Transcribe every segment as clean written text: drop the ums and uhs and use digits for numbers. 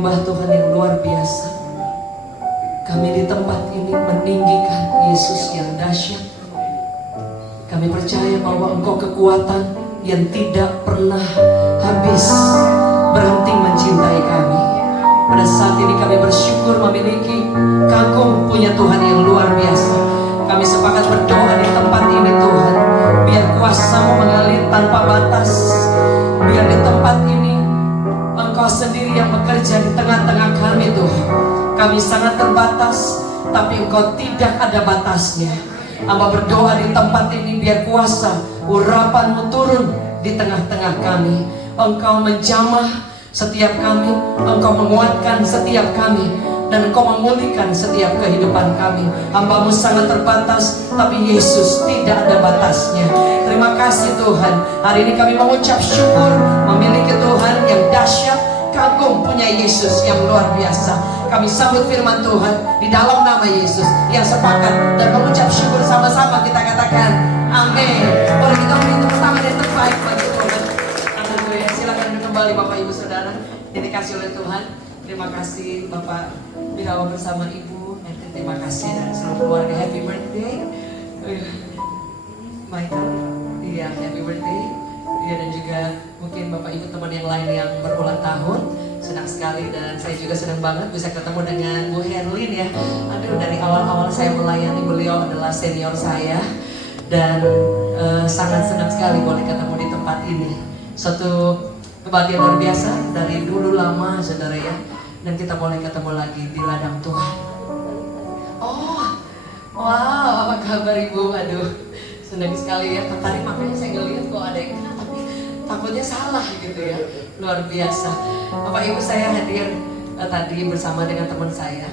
menyembah Tuhan yang luar biasa. Kami di tempat ini meninggikan Yesus yang dahsyat. Kami percaya bahwa Engkau kekuatan yang tidak pernah habis berhenti mencintai kami. Pada saat ini kami bersyukur memiliki kagum punya Tuhan yang luar biasa. Kami sepakat berdoa di tempat ini Tuhan, biar kuasa-Mu mengalir tanpa batas. Biar di tempat ini Engkau sendiri yang bekerja di tengah-tengah kami Tuhan. Kami sangat terbatas, tapi Engkau tidak ada batasnya. Hamba berdoa di tempat ini biar kuasa urapan-Mu turun di tengah-tengah kami. Engkau menjamah setiap kami, Engkau menguatkan setiap kami, dan Engkau memulihkan setiap kehidupan kami. Hamba-Mu sangat terbatas, tapi Yesus tidak ada batasnya. Terima kasih Tuhan. Hari ini kami mengucap syukur memiliki Tuhan yang dahsyat, kagum punya Yesus yang luar biasa. Kami sambut firman Tuhan di dalam nama Yesus yang sepakat dan mengucap syukur sama-sama. Kita katakan amin. Boleh kita beri tepuk tangan yang terbaik bagi Tuhan. Haleluya. Silakan kembali Bapak Ibu Saudara yang dikasih oleh Tuhan. Terima kasih Bapak Birawa bersama Ibu. Terima kasih dan seluruh keluarga. Happy birthday Michael. Iya, happy birthday. Iya, dan juga mungkin Bapak Ibu teman yang lain yang berulang tahun. Senang sekali dan saya juga senang banget bisa ketemu dengan Bu Herlin ya. Aduh, dari awal-awal saya melayani beliau adalah senior saya. Dan sangat senang sekali boleh ketemu di tempat ini. Suatu kebahagiaan luar biasa dari dulu lama saudara ya. Dan kita boleh ketemu lagi di ladang Tuhan. Oh, wow, apa kabar Ibu? Aduh, senang sekali ya. Tadi makanya saya ngeliat kok ada yang kenal, tapi takutnya salah gitu ya. Luar biasa. Bapak Ibu, saya hadir tadi bersama dengan teman saya,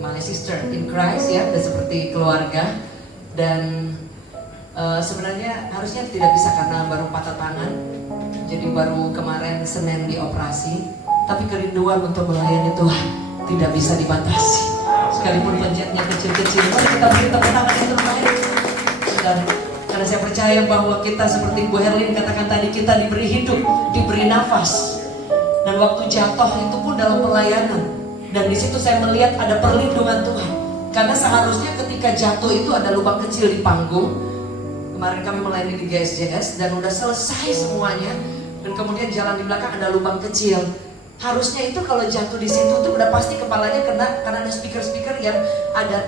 my sister in Christ ya, udah seperti keluarga. Dan sebenarnya harusnya tidak bisa karena baru patah tangan. Jadi baru kemarin Senin dioperasi. Tapi kerinduan untuk melayani Tuhan tidak bisa dibatasi. Sekalipun pencetnya kecil-kecil, mari kita beri tepuk tangan yang terbaik. Dan karena saya percaya bahwa kita seperti Bu Herlin katakan tadi, kita diberi hidup, diberi nafas. Dan waktu jatuh itu pun dalam pelayanan. Dan di situ saya melihat ada perlindungan Tuhan. Karena seharusnya ketika jatuh itu ada lubang kecil di panggung. Kemarin kami melayani di GSJS dan udah selesai semuanya. Dan kemudian jalan di belakang ada lubang kecil. Harusnya itu kalau jatuh di situ tuh udah pasti kepalanya kena, karena ada speaker-speaker yang ada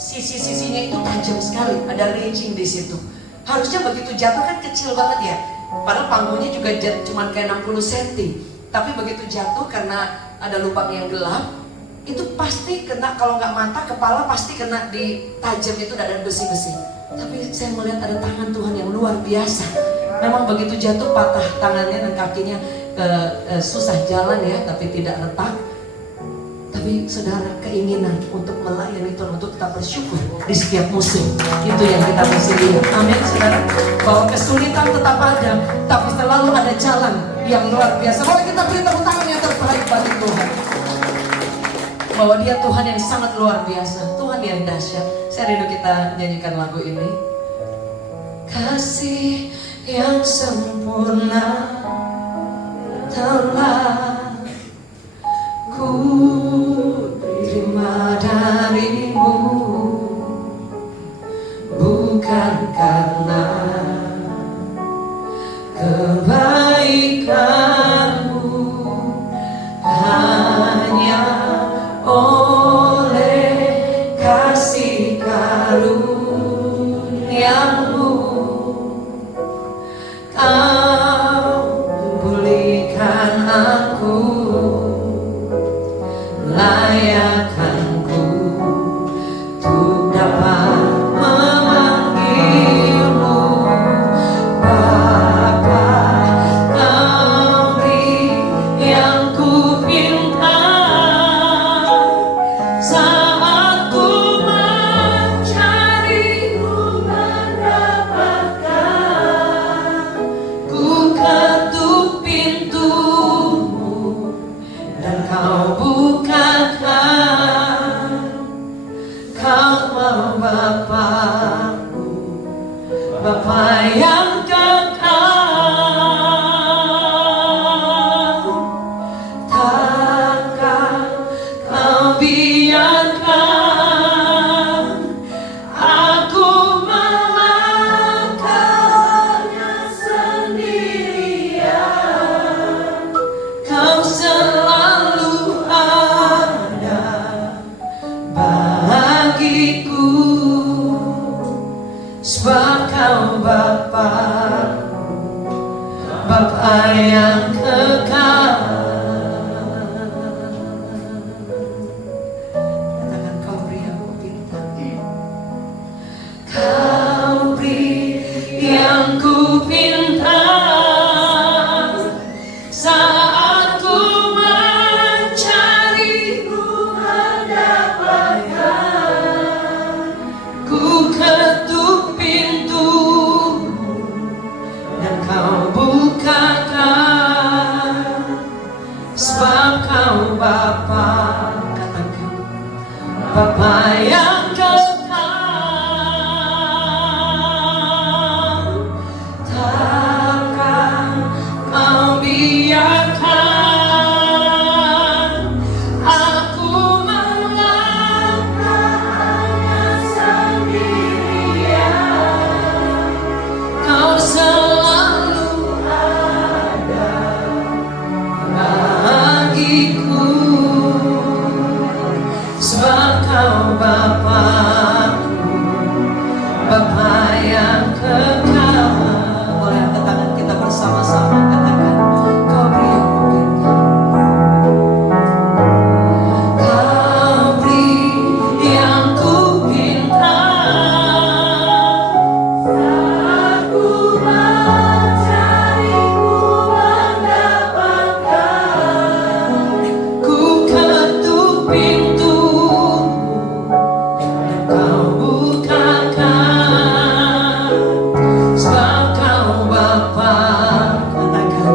sisi-sisinya itu tajam sekali, ada raging di situ. Harusnya begitu jatuh kan kecil banget ya. Padahal panggungnya juga cuma kayak 60 cm. Tapi begitu jatuh karena ada lubang yang gelap, itu pasti kena, kalau nggak mata, kepala pasti kena di tajam itu, ada besi-besi. Tapi saya melihat ada tangan Tuhan yang luar biasa. Memang begitu jatuh patah tangannya dan kakinya, susah jalan ya, tapi tidak retak. Tapi saudara, keinginan untuk melayani Tuhan, untuk tetap bersyukur di setiap musim, itu yang kita mesti lihat. Amin saudara. Bahwa kesulitan tetap ada, tapi selalu ada jalan yang luar biasa. Boleh kita beri tepuk tangan yang terbaik bagi Tuhan. Bahwa Dia Tuhan yang sangat luar biasa, Tuhan yang dahsyat. Saya rindu kita nyanyikan lagu ini. Kasih yang sempurna telah ku terima darimu, bukan karena kebaikanmu, hanya oleh kasih karuniamu kau pulihkan aku. Layakkanku untuk dapat memanggilmu Bapa. Kau beri yang ku pinta saat ku mencarimu, mendapatkan. Ku ketuk pintumu Bapa, katakan Bapa yang kekal, takkan kau biarkan aku melangkahnya sendirian. Kau selalu ada bagiku, sebab kau Bapakku, Bapa yang kekal. Boleh angkat tangan kita bersama-sama, katakan kau beri yang kupinta, kau beri yang kupinta. Aku mencari, ku mendapatkan, ku ketuk pintu dan kau bukakan, sebab kau Bapa, katakan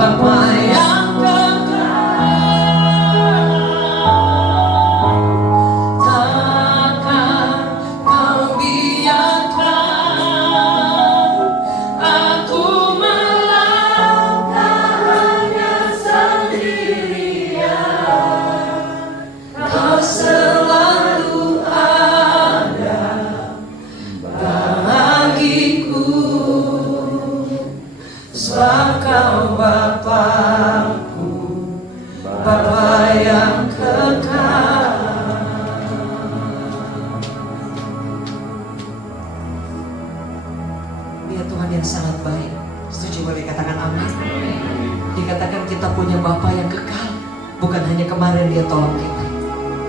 Bapa yang kekal, takkan kau biarkan aku melangkahnya sendirian. Kau selalu ada bagiku, sebab kau Bapakku, Bapa yang kekal. Dia Tuhan yang sangat baik. Setuju boleh katakan amin. Dikatakan kita punya Bapa yang kekal. Bukan hanya kemarin dia tolong kita,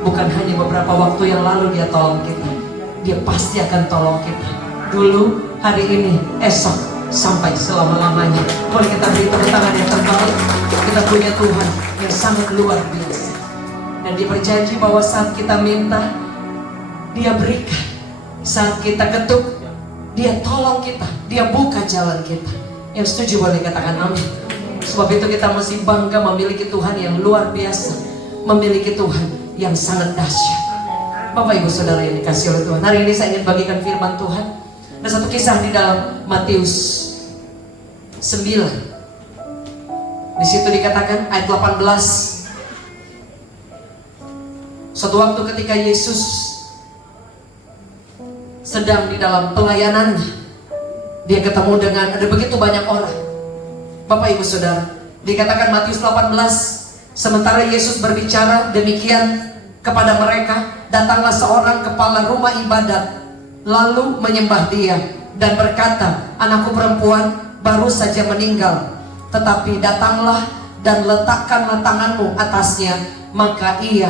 bukan hanya beberapa waktu yang lalu dia tolong kita. Dia pasti akan tolong kita dulu, hari ini, esok, sampai selama-lamanya. Boleh kita beri tepuk tangan yang terbaik. Kita punya Tuhan yang sangat luar biasa, dan dia berjanji bahwa saat kita minta, dia berikan. Saat kita ketuk, dia tolong kita, dia buka jalan kita. Yang setuju boleh katakan amin. Sebab itu kita masih bangga memiliki Tuhan yang luar biasa, memiliki Tuhan yang sangat dahsyat. Bapak Ibu Saudara yang dikasihi oleh Tuhan, hari ini saya ingin bagikan firman Tuhan. Ada satu kisah di dalam Matius 9. Di situ dikatakan ayat 18. Suatu waktu ketika Yesus sedang di dalam pelayanannya, dia ketemu dengan ada begitu banyak orang. Bapak Ibu Saudara, dikatakan Matius 18, sementara Yesus berbicara demikian kepada mereka, datanglah seorang kepala rumah ibadat, lalu menyembah dia dan berkata, anakku perempuan baru saja meninggal, tetapi datanglah dan letakkanlah tanganmu atasnya, maka ia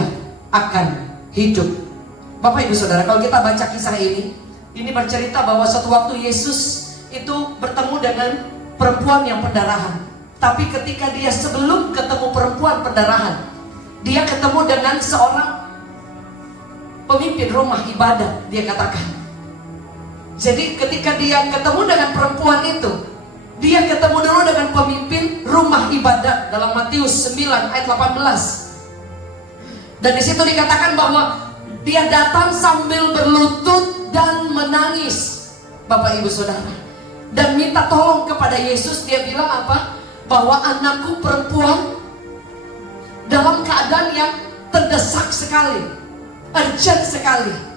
akan hidup. Bapak Ibu Saudara, kalau kita baca kisah ini bercerita bahwa suatu waktu Yesus itu bertemu dengan perempuan yang pendarahan. Tapi ketika dia sebelum ketemu perempuan pendarahan, dia ketemu dengan seorang pemimpin rumah ibadat, dia katakan. Jadi ketika dia ketemu dengan perempuan itu, dia ketemu dulu dengan pemimpin rumah ibadat dalam Matius 9 ayat 18. Dan di situ dikatakan bahwa dia datang sambil berlutut dan menangis, Bapak Ibu Saudara, dan minta tolong kepada Yesus. Dia bilang apa? Bahwa anakku perempuan dalam keadaan yang terdesak sekali, urgent sekali.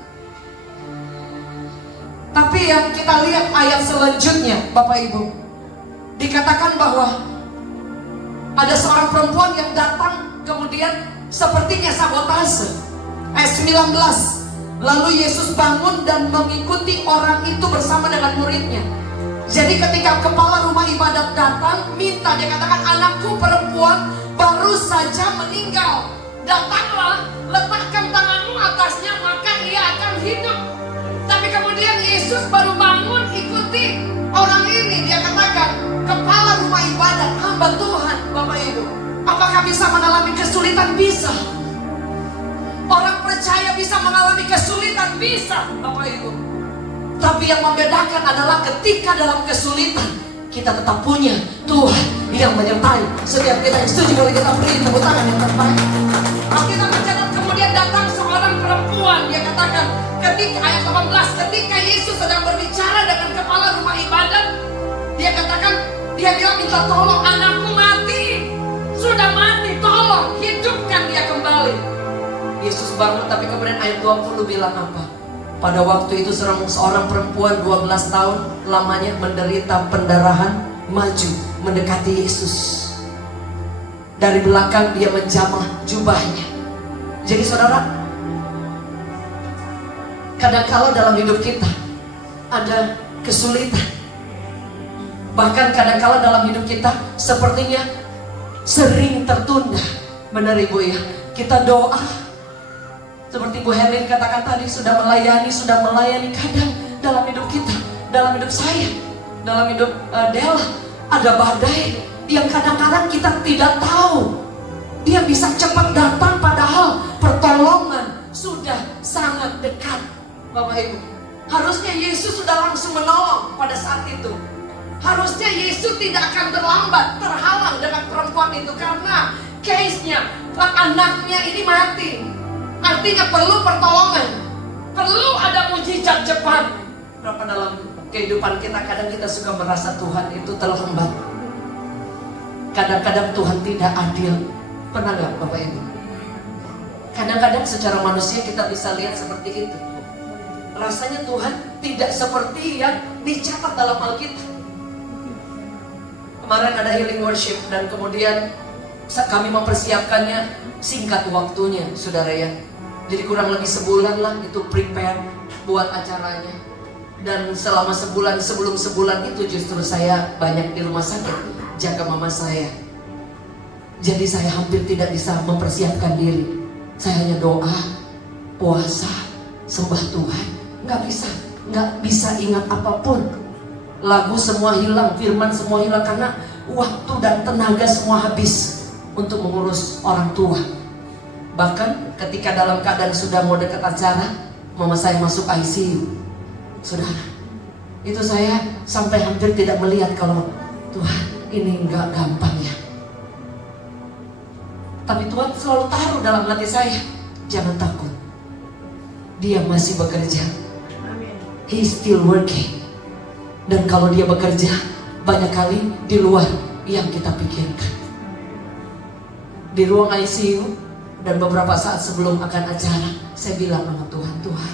Tapi yang kita lihat ayat selanjutnya, Bapak Ibu, dikatakan bahwa ada seorang perempuan yang datang kemudian sepertinya sabotase. Ayat 19, lalu Yesus bangun dan mengikuti orang itu bersama dengan muridnya. Jadi ketika kepala rumah ibadat datang, minta, dia katakan, anakku perempuan baru saja meninggal, datanglah, letakkan tanganmu atasnya, maka ia akan hidup. Tapi kemudian Yesus baru bangun, ikuti orang ini. Dia katakan, kepala rumah ibadat, hamba Tuhan. Bapak Ibu, apakah bisa mengalami kesulitan? Bisa. Orang percaya bisa mengalami kesulitan? Bisa, Bapak Ibu. Tapi yang membedakan adalah ketika dalam kesulitan, kita tetap punya Tuhan yang menyertai setiap kita. Yang setuju, boleh kita beri tepuk tangan yang terbaik. Alkitab mencatat kemudian datang seorang perempuan. Dia katakan ketika ayat 18, ketika Yesus sedang berbicara dengan kepala rumah ibadat, dia katakan, dia bilang minta tolong, anakku mati, sudah mati, tolong hidupkan dia kembali. Yesus bangun, tapi kemudian ayat 20 bilang apa? Pada waktu itu seorang perempuan 12 tahun lamanya menderita pendarahan maju mendekati Yesus. Dari belakang dia menjamah jubahnya. Jadi saudara, kadang-kala dalam hidup kita ada kesulitan. Bahkan kadang-kala dalam hidup kita sepertinya sering tertunda. Benar Ibu ya, kita doa seperti Bu Herlin katakan tadi, sudah melayani kadang dalam hidup kita, dalam hidup saya, dalam hidup Della, ada badai yang kadang-kadang kita tidak tahu dia bisa cepat datang, padahal pertolongan sudah sangat dekat. Bapak Ibu, harusnya Yesus sudah langsung menolong pada saat itu. Harusnya Yesus tidak akan terlambat, terhalang dengan perempuan itu, karena case-nya, anaknya ini mati. Artinya perlu pertolongan, perlu ada mujizat cepat. Berapa dalam kehidupan kita kadang kita suka merasa Tuhan itu terlambat. Kadang-kadang Tuhan tidak adil. Pernah nggak Bapak Ibu? Kadang-kadang secara manusia kita bisa lihat seperti itu. Rasanya Tuhan tidak seperti yang dicatat dalam Alkitab. Kemarin ada healing worship dan kemudian kami mempersiapkannya, singkat waktunya saudara ya. Jadi kurang lebih sebulan lah itu prepare buat acaranya. Dan selama sebulan, sebelum sebulan itu justru saya banyak di rumah sakit jaga mama saya. Jadi saya hampir tidak bisa mempersiapkan diri. Saya hanya doa, puasa, sembah Tuhan. Nggak bisa ingat apapun. Lagu semua hilang, firman semua hilang, karena waktu dan tenaga semua habis untuk mengurus orang tua. Bahkan ketika dalam keadaan sudah mau dekat acara, mama saya masuk ICU. Saudara, itu saya sampai hampir tidak melihat kalau Tuhan ini nggak gampang ya. Tapi Tuhan selalu taruh dalam hati saya, jangan takut, Dia masih bekerja. He's still working. Dan kalau Dia bekerja, banyak kali di luar yang kita pikirkan. Di ruang ICU dan beberapa saat sebelum akan acara, saya bilang sama Tuhan, Tuhan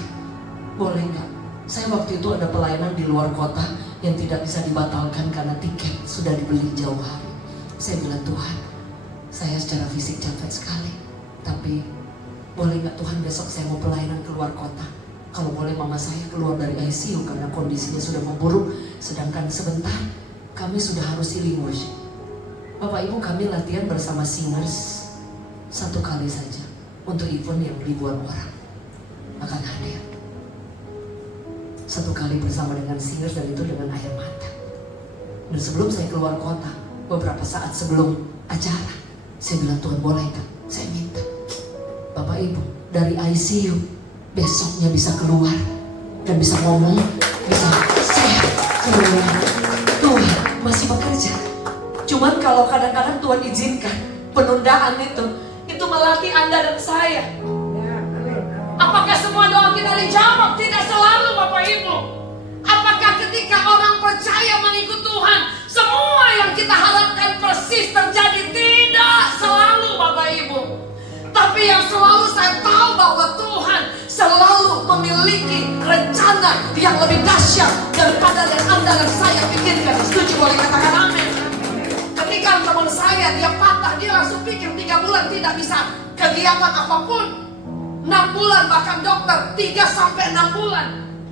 boleh nggak? Saya waktu itu ada pelayanan di luar kota yang tidak bisa dibatalkan karena tiket sudah dibeli jauh hari. Saya bilang, Tuhan, saya secara fisik capek sekali, tapi boleh nggak Tuhan besok saya mau pelayanan keluar kota? Kalau boleh mama saya keluar dari ICU karena kondisinya sudah memburuk, sedangkan sebentar kami sudah harus healing worship. Bapak Ibu, kami latihan bersama singers 1 kali saja untuk event yang ribuan orang akan hadir. 1 kali bersama dengan singers, dan itu dengan air mata. Dan sebelum saya keluar kota, beberapa saat sebelum acara, saya bilang, Tuhan boleh kan? Saya minta Bapak Ibu dari ICU besoknya bisa keluar dan bisa ngomong, bisa sehat keluar. Tuhan masih bekerja. Cuman kalau kadang-kadang Tuhan izinkan penundaan itu melatih Anda dan saya. Apakah semua doa kita dijawab? Tidak selalu Bapak Ibu. Apakah ketika orang percaya mengikut Tuhan, semua yang kita harapkan persis terjadi? Tidak selalu Bapak Ibu. Tapi yang selalu saya tahu bahwa Tuhan selalu memiliki rencana yang lebih dahsyat daripada yang Anda dan saya pikirkan. Setuju? Boleh katakan amin. Ketika teman saya dia patah, dia langsung pikir 3 bulan tidak bisa kegiatan apapun. 6 bulan bahkan dokter 3-6 bulan.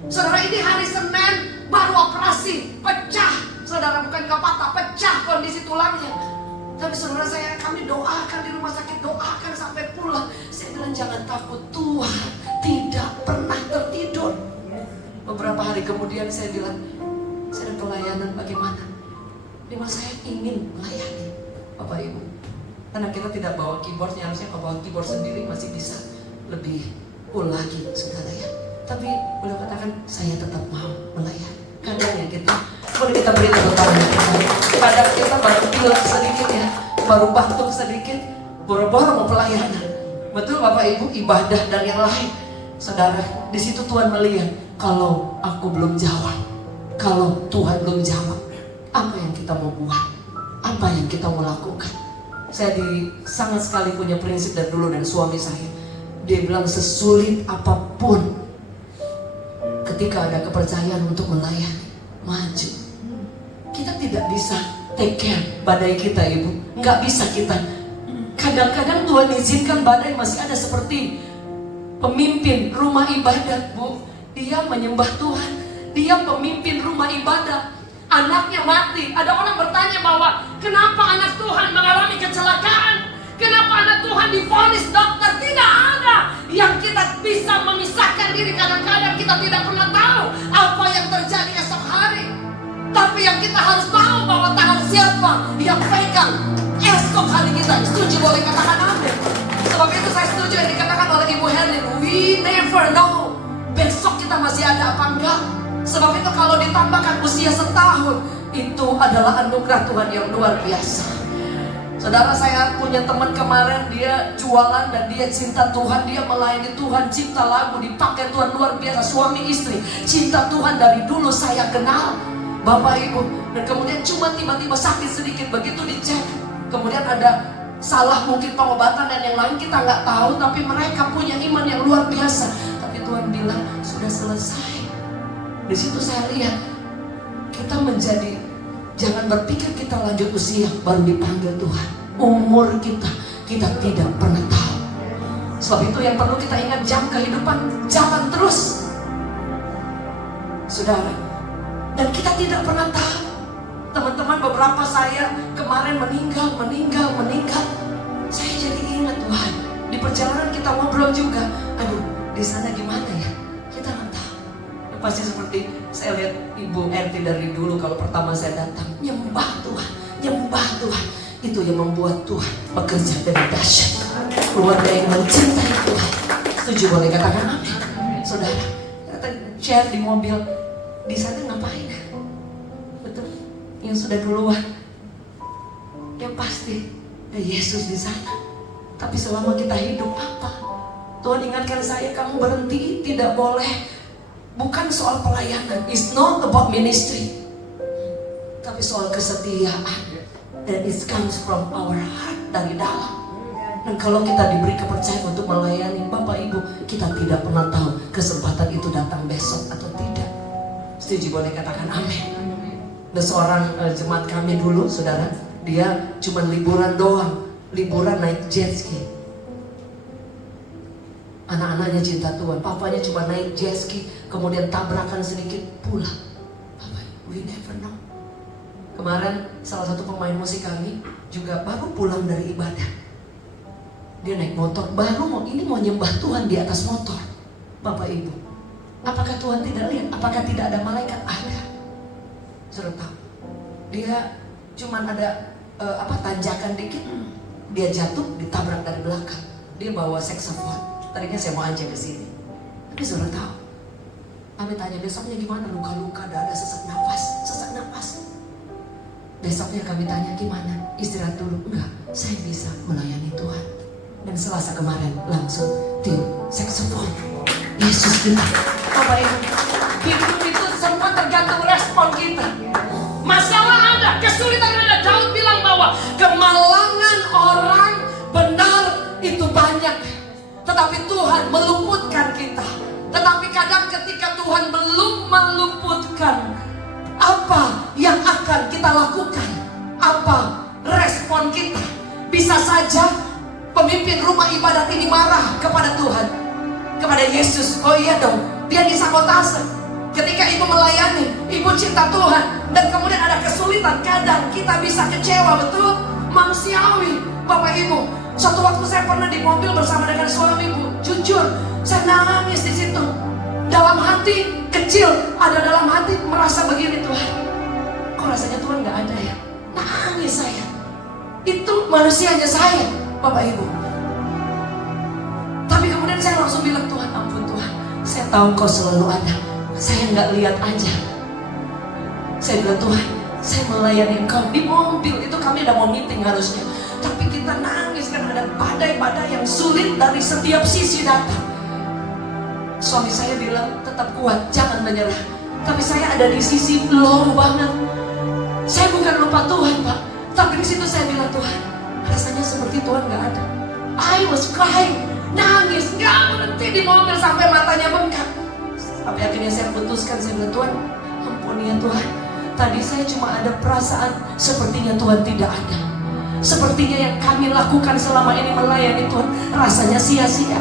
Saudara, ini hari Senin baru operasi, pecah. Saudara, bukan nggak patah, pecah kondisi tulangnya. Tapi saudara saya, kami doakan di rumah sakit, doakan sampai pulang. Saya bilang jangan takut, Tuhan tidak pernah tertidur. Beberapa hari kemudian saya bilang, saya ada pelayanan bagaimana? Memang saya ingin melayani Bapak Ibu. Karena kita tidak bawa keyboardnya, harusnya kalau bawa keyboard sendiri masih bisa lebih cool lagi saudara ya. Tapi boleh katakan saya tetap mau melayani. Kadang ya kita, boleh kita beri tepuk tangan. Kadang kita baru pilek sedikit ya, baru batuk sedikit, boro-boro mau pelayanan. Betul Bapak Ibu, ibadah dan yang lain. Saudara, di situ Tuhan melihat, kalau aku belum jawab, kalau Tuhan belum jawab, apa yang kita mau buat? Apa yang kita mau lakukan? Saya sangat sekali punya prinsip dari dulu dan suami saya. Dia bilang sesulit apapun, ketika ada kepercayaan untuk melayani, maju. Kita tidak bisa take care badai kita, Ibu. Nggak bisa kita. Kadang-kadang Tuhan izinkan badai masih ada, seperti pemimpin rumah ibadat, Bu. Dia menyembah Tuhan. Dia pemimpin rumah ibadat. Anaknya mati. Ada orang bertanya bahwa kenapa anak Tuhan mengalami kecelakaan? Kenapa anak Tuhan divonis dokter? Tidak ada yang kita bisa memisahkan diri. Kadang-kadang kita tidak pernah tahu apa yang terjadi esok hari. Tapi yang kita harus tahu bahwa tangan siapa yang pegang esok hari kita. Setuju, boleh katakan amin. Sebab itu saya setuju yang dikatakan oleh Ibu Helen. We never know besok kita masih ada apa enggak. Sebab itu kalau ditambahkan usia setahun, itu adalah anugerah Tuhan yang luar biasa. Saudara, saya punya teman kemarin, dia jualan dan dia cinta Tuhan. Dia melayani Tuhan, cipta lagu, dipakai Tuhan luar biasa. Suami istri, cinta Tuhan dari dulu saya kenal, Bapak Ibu. Dan kemudian cuma tiba-tiba sakit sedikit, begitu dicek, kemudian ada salah mungkin pengobatan dan yang lain kita nggak tahu. Tapi mereka punya iman yang luar biasa. Tapi Tuhan bilang sudah selesai. Di situ saya lihat kita menjadi, jangan berpikir kita lanjut usia baru dipanggil Tuhan. Umur kita tidak pernah tahu. Sebab itu yang perlu kita ingat, jam kehidupan jalan terus, saudara. Dan kita tidak pernah tahu. Teman-teman, beberapa saya kemarin meninggal. Saya jadi ingat, Tuhan, di perjalanan kita ngobrol juga. Aduh, di sana gimana ya? Kita nggak tahu. Pasti seperti saya lihat Ibu RT dari dulu, kalau pertama saya datang, nyembah Tuhan. Itu yang membuat Tuhan bekerja dengan dahsyat. Keluarga yang mencintai Tuhan. Setuju, boleh katakan amin. Saudara, kita share di mobil, di sana ngapain? Betul, yang sudah duluan, yang pasti ada Yesus di sana. Tapi selama kita hidup apa? Tuhan ingatkan saya, kamu berhenti, tidak boleh. Bukan soal pelayanan, it's not about ministry, tapi soal kesetiaan. Dan it comes from our heart, dari dalam. Dan kalau kita diberi kepercayaan untuk melayani Bapak Ibu, kita tidak pernah tahu kesempatan itu datang besok atau tidak. Setuju, boleh katakan amin. Ada seorang jemaat kami dulu, saudara, dia cuma liburan doang, liburan naik jet ski. Anak-anaknya cinta Tuhan, papanya cuma naik jet ski, kemudian tabrakan sedikit, pulang. Bapak, we never know. Kemarin salah satu pemain musik kami juga baru pulang dari ibadah. Dia naik motor, baru mau nyembah Tuhan di atas motor. Bapak Ibu, apakah Tuhan tidak lihat? Apakah tidak ada malaikat? Ada. Sudah tahu. Dia cuma ada tanjakan dikit, dia jatuh, ditabrak dari belakang. Dia bawa saxophone. Tadinya saya mau aja ke sini, tapi sudah tahu. Kami tanya besoknya gimana, luka-luka, dada, sesak nafas. Besoknya kami tanya gimana, istirahat dulu. Enggak, saya bisa melayani Tuhan. Dan Selasa kemarin langsung tiup saxophone. Yesus kita. Bapak Ibu, hidup itu semua tergantung respon kita. Masalah ada, kesulitan ada. Daud bilang bahwa kemalangan orang benar itu banyak, tetapi Tuhan meluputkan kita. Tetapi kadang ketika Tuhan belum meluputkan, apa yang akan kita lakukan? Apa respon kita? Bisa saja pemimpin rumah ibadat ini marah kepada Tuhan, kepada Yesus. Oh iya dong, dia disabotase. Ketika ibu melayani, ibu cinta Tuhan, dan kemudian ada kesulitan, kadang kita bisa kecewa, betul? Manusiawi, Bapak Ibu. Suatu waktu saya pernah di mobil bersama dengan suami, ibu. Jujur, saya nangis di situ. Dalam hati kecil, ada dalam hati merasa begini, Tuhan, kok rasanya Tuhan gak ada ya? Nangis saya. Itu manusianya saya, Bapak Ibu. Tapi kemudian saya langsung bilang, Tuhan, ampun Tuhan, saya tahu Kau selalu ada. Saya gak lihat aja. Saya bilang, Tuhan, saya melayani Engkau di mobil. Itu kami udah mau meeting harusnya, tapi kita nangis karena ada badai-badai yang sulit. sulit dari setiap sisi datang. Suami saya bilang, tetap kuat, jangan menyerah. Tapi saya ada di sisi low banget. Saya bukan lupa Tuhan, Pak. Tapi di situ saya bilang, Tuhan, rasanya seperti Tuhan gak ada. I was crying, nangis, gak berhenti di mobil sampai matanya bengkak. Sampai akhirnya saya putuskan, saya bilang, Tuhan, ampuni ya Tuhan. Tadi saya cuma ada perasaan sepertinya Tuhan tidak ada. Sepertinya yang kami lakukan selama ini melayani Tuhan rasanya sia-sia.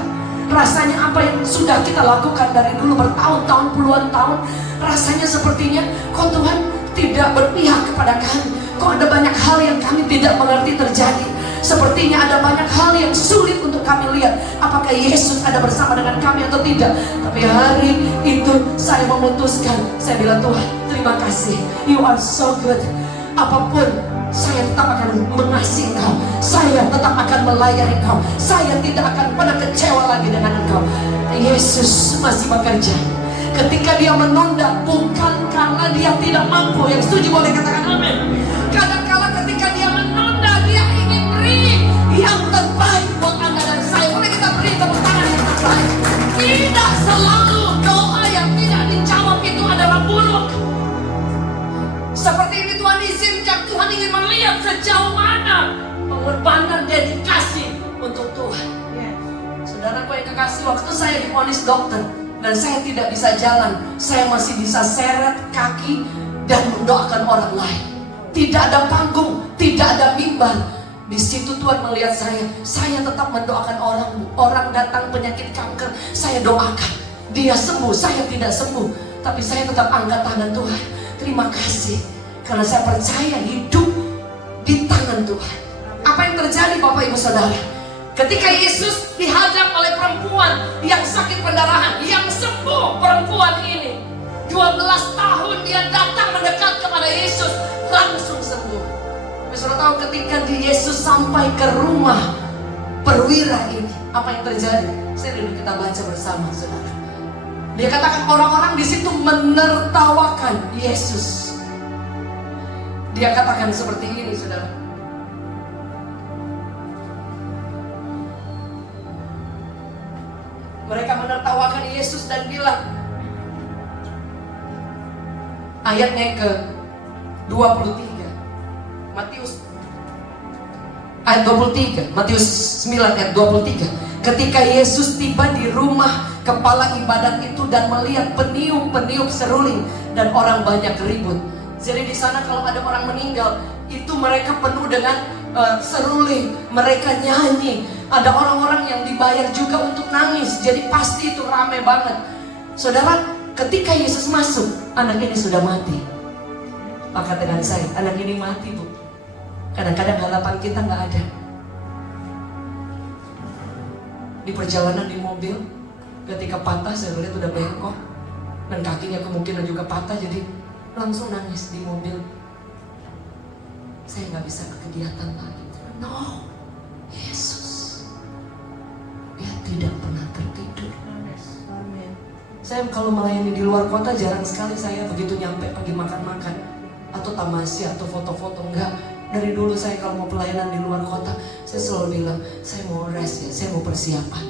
Rasanya apa yang sudah kita lakukan dari dulu bertahun-tahun, puluhan tahun, rasanya sepertinya kok Tuhan tidak berpihak kepada kami. Kok ada banyak hal yang kami tidak mengerti terjadi. Sepertinya ada banyak hal yang sulit untuk kami lihat. Apakah Yesus ada bersama dengan kami atau tidak. Tapi hari itu saya memutuskan, saya bilang, Tuhan terima kasih, You are so good. Apapun, saya tetap akan mengasihi Engkau. Saya tetap akan melayani Engkau. Saya tidak akan pernah kecewa lagi dengan Engkau. Yesus masih bekerja. Ketika Dia menunda, bukan karena Dia tidak mampu. Yang setuju boleh katakan amin. Kadang-kala ketika Dia menunda, Dia ingin beri yang terbaik buat Anda dan saya. Boleh kita beri tepuk tangan yang terbaik. Tidak selalu doa yang tidak dijawab itu adalah buruk. Seperti ini Tuhan izinkan, Tuhan ingin melihat sejauh mana pengorbanan dedikasi untuk Tuhan. Saudaraku yang kekasih, waktu saya divonis dokter dan saya tidak bisa jalan, saya masih bisa seret kaki dan mendoakan orang lain. Tidak ada panggung, tidak ada mimbar. Di situ Tuhan melihat saya tetap mendoakan orang. Orang datang penyakit kanker, saya doakan. Dia sembuh, saya tidak sembuh, tapi saya tetap angkat tangan, Tuhan, terima kasih. Karena saya percaya hidup di tangan Tuhan. Apa yang terjadi Bapak Ibu Saudara? Ketika Yesus dihadang oleh perempuan yang sakit pendarahan, yang sembuh perempuan ini. 12 tahun dia datang mendekat kepada Yesus, langsung sembuh. Saudara tahu ketika Yesus sampai ke rumah perwira ini, apa yang terjadi? Saya rindu kita baca bersama, saudara. Dia katakan orang-orang di situ menertawakan Yesus. Dia katakan seperti ini, saudara. Mereka menertawakan Yesus dan bilang, ayatnya ke 23, Matius ayat 23, Matius 9 ayat 23. Ketika Yesus tiba di rumah kepala ibadat itu dan melihat peniup-peniup seruling dan orang banyak ribut. Jadi di sana kalau ada orang meninggal, itu mereka penuh dengan seruling, mereka nyanyi. Ada orang-orang yang dibayar juga untuk nangis. Jadi pasti itu rame banget. Saudara, ketika Yesus masuk, anak ini sudah mati. Maka dengan saya, anak ini mati, Bu. Kadang-kadang harapan kita nggak ada. Di perjalanan di mobil, ketika patah, saya lihat udah bengkok dan kakinya kemungkinan juga patah, jadi langsung nangis di mobil. Saya nggak bisa kegiatan lagi. No, Yesus, Dia tidak pernah tertidur. Saya kalau melayani di luar kota jarang sekali saya begitu nyampe pagi makan-makan atau tamasya atau foto-foto. Enggak. Dari dulu saya kalau mau pelayanan di luar kota, saya selalu bilang, saya mau rest ya, saya mau persiapan.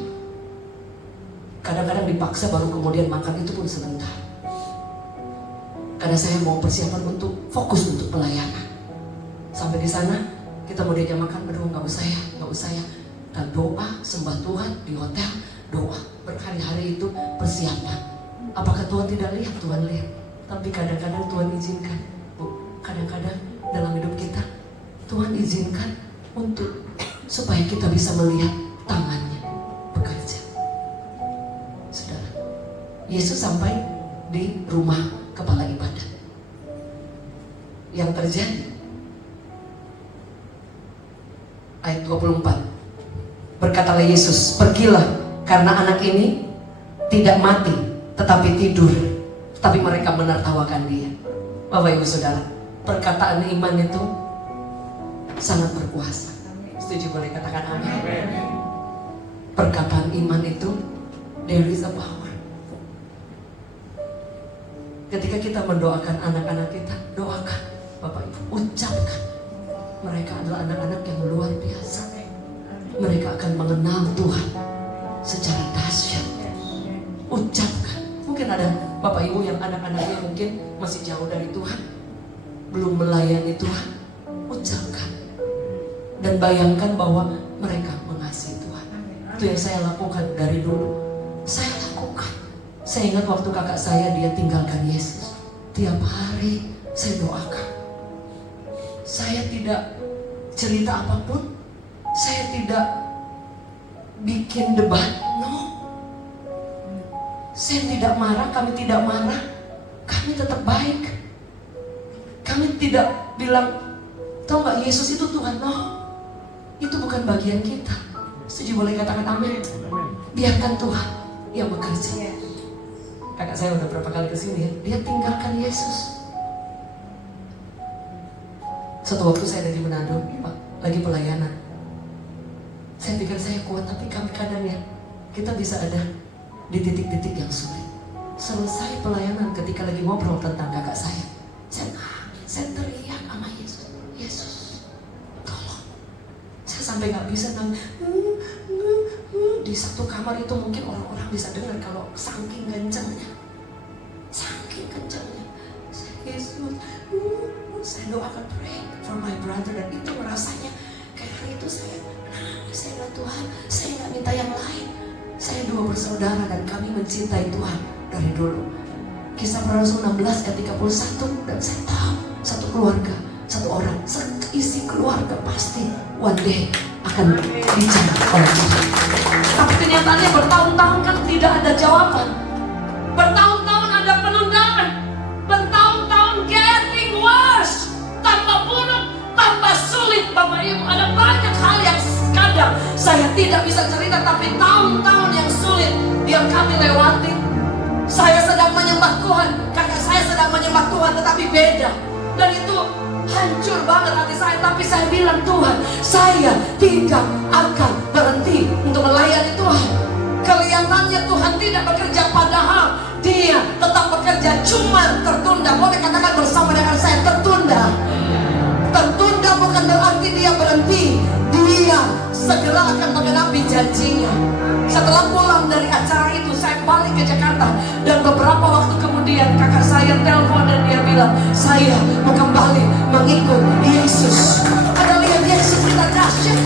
Kadang-kadang dipaksa baru kemudian makan, itu pun sebentar. Karena saya mau persiapan untuk fokus untuk pelayanan. Sampai di sana kita mau diajak makan, aduh nggak usah ya. Dan doa, sembah Tuhan di hotel, doa berhari-hari itu persiapan. Apakah Tuhan tidak lihat? Tuhan lihat. Tapi kadang-kadang Tuhan izinkan, Bu. Kadang-kadang dalam hidup kita Tuhan izinkan untuk supaya kita bisa melihat tangannya bekerja. Saudara, Yesus sampai di rumah kepala ibadat. Yang terjadi ayat 24, berkatalah Yesus, pergilah, karena anak ini tidak mati tetapi tidur. Tapi mereka menertawakan dia. Bapak Ibu Saudara, perkataan iman itu sangat berkuasa. Setuju boleh katakan amin. Perkataan iman itu, there is a power. Ketika kita mendoakan anak-anak kita, doakan Bapak Ibu, ucapkan mereka adalah anak-anak yang luar biasa. mereka akan mengenal Tuhan secara dahsyat. Ucapkan. Mungkin ada Bapak Ibu yang anak-anaknya mungkin masih jauh dari Tuhan, belum melayani Tuhan. Ucapkan dan bayangkan bahwa mereka mengasihi Tuhan. Itu yang saya lakukan dari dulu. Saya lakukan. Saya ingat waktu kakak saya, dia tinggalkan Yesus. Tiap hari saya doakan. Saya tidak cerita apapun. Saya tidak bikin debat. No. Saya tidak marah, kami tidak marah. Kami tetap baik. Kami tidak bilang, tahu gak Yesus itu Tuhan? No. Itu bukan bagian kita. Setuju, boleh katakan amin. Biarkan Tuhan yang bekerja. Kakak saya udah berapa kali kesini ya, dia tinggalkan Yesus. Satu waktu saya ada di Manado, Pak, lagi pelayanan. Saya pikir saya kuat, tapi kami kadang ya, kita bisa ada di titik-titik yang sulit. Selesai pelayanan, ketika lagi ngobrol tentang kakak saya teriak sama Yesus, Yesus, tolong. Saya sampai nggak bisa nangis. Di satu kamar itu mungkin orang-orang bisa dengar kalau saking kencangnya. Yesus, saya doakan, pray for my brother, dan itu rasanya kayak hari itu saya bilang, Tuhan, saya nggak minta yang lain. Saya dua bersaudara dan kami mencintai Tuhan dari dulu. Kisah Para Rasul 16 ayat 31, dan saya tahu satu keluarga, satu orang, isi keluarga pasti one day akan dijaga oleh Tuhan. Tapi kenyataannya bertahun-tahun kan tidak ada jawaban. Bertahun-tahun ada penundaan. Bertahun-tahun getting worse. Tambah buruk, tambah sulit. Bapak Ibu, ada banyak hal yang kadang saya tidak bisa cerita, tapi tahun-tahun yang sulit yang kami lewati. Saya sedang menyembah Tuhan, kakak saya sedang menyembah Tuhan, tetapi beda. Dan itu hancur banget hati saya. Tapi saya bilang, Tuhan, saya tidak akan berhenti untuk melayani Tuhan. Kelihatannya Tuhan tidak bekerja, padahal Dia tetap bekerja, cuma tertunda. Boleh katakan bersama dengan saya, tertunda. Tertunda bukan berarti Dia berhenti. Dia segera akan menggenapi janjinya. Setelah pulang dari acara itu, saya balik ke Jakarta, dan beberapa waktu kemudian kakak saya telepon dan dia bilang, saya mau kembali mengikut Yesus. Ada lihat Yesus kita dahsyat.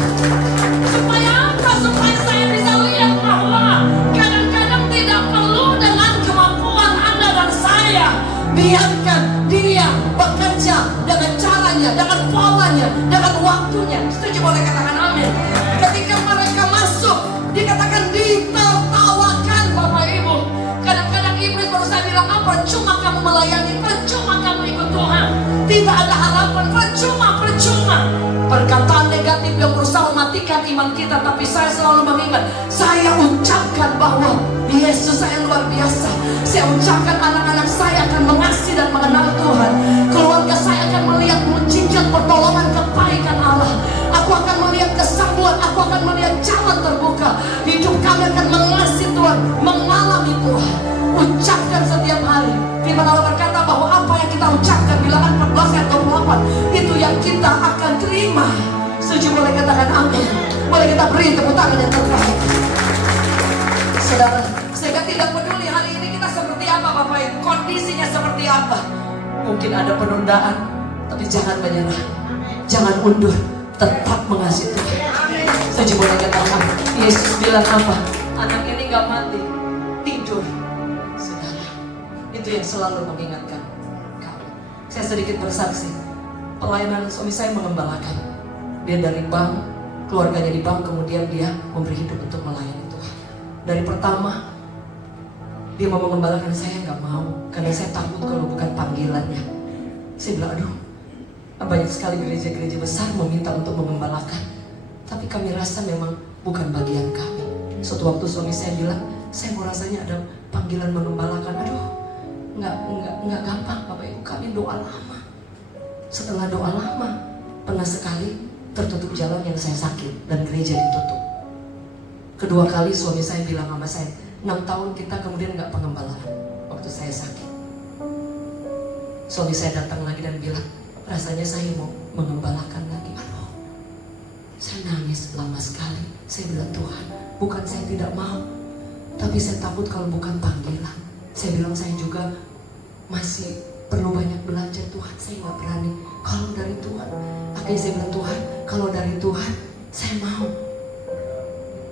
Supaya apa? Supaya saya bisa lihat bahwa kadang-kadang tidak perlu dengan kemampuan Anda dan saya. Biarkan Dia bekerja dengan caranya, dengan polanya, dengan waktunya. Setuju, boleh katakan amin. Ketika mereka masuk, dikatakan ditertawakan, Bapak Ibu. Kadang-kadang iblis berusaha bilang, apa? Percuma kamu melayani, percuma kamu ikut Tuhan. Tidak ada harapan, percuma. Perkataan negatif yang berusaha mematikan iman kita. Tapi saya selalu mengingat, saya ucapkan bahwa Yesus saya luar biasa. Saya ucapkan anak-anak saya akan mengasihi dan mengenal Tuhan. Keluarga saya akan melihat mujizat pertolongan kebaikan Allah. Aku akan melihat kesembuhan, aku akan melihat jalan terbuka. Hidup kami akan mengasihi Tuhan, mengalami Tuhan. Ucapkan setiap hari. Firman Allah berkata bahwa apa yang kita ucapkan, Bilangan 14 ayat 28, itu yang kita akan terima. Setuju, boleh katakan amin. Boleh kita beri tepuk tangan yang terbaik. Saudara, sehingga tidak peduli hari ini kita seperti apa, Bapak Ibu, kondisinya seperti apa. Mungkin ada penundaan, tapi jangan menyerah, jangan undur, tetap mengasihi Tuhan. Setuju, boleh katakan. Yesus bilang apa? Anak ini gak mati, tidur. Saudara, itu yang selalu mengingatkan kamu. Saya sedikit bersaksi. Pelayanan suami saya mengembalakan. Dia dari bank, keluarganya di bank, kemudian dia memberi hidup untuk melayani Tuhan. Dari pertama dia mau mengembalakan, saya nggak mau, karena saya takut kalau bukan panggilannya. Saya bilang, aduh, banyak sekali gereja-gereja besar meminta untuk mengembalakan, tapi kami rasa memang bukan bagian kami. Suatu waktu suami saya bilang, saya mau rasanya ada panggilan mengembalakan. Aduh, nggak gampang, Bapak Ibu. Kami doa lama. Setelah doa lama, pernah sekali tertutup jalan yang saya sakit dan gereja ditutup. Kedua kali suami saya bilang sama saya, 6 tahun kita kemudian nggak pengembalaan waktu saya sakit. Suami saya datang lagi dan bilang, rasanya saya mau mengembalakan lagi. Aduh, saya nangis lama sekali. Saya bilang, Tuhan, bukan saya tidak mau, tapi saya takut kalau bukan panggilan. Saya bilang, saya juga masih perlu banyak belajar, Tuhan, saya nggak berani. Kalau dari Tuhan, akhirnya saya bilang, Tuhan, kalau dari Tuhan, saya mau.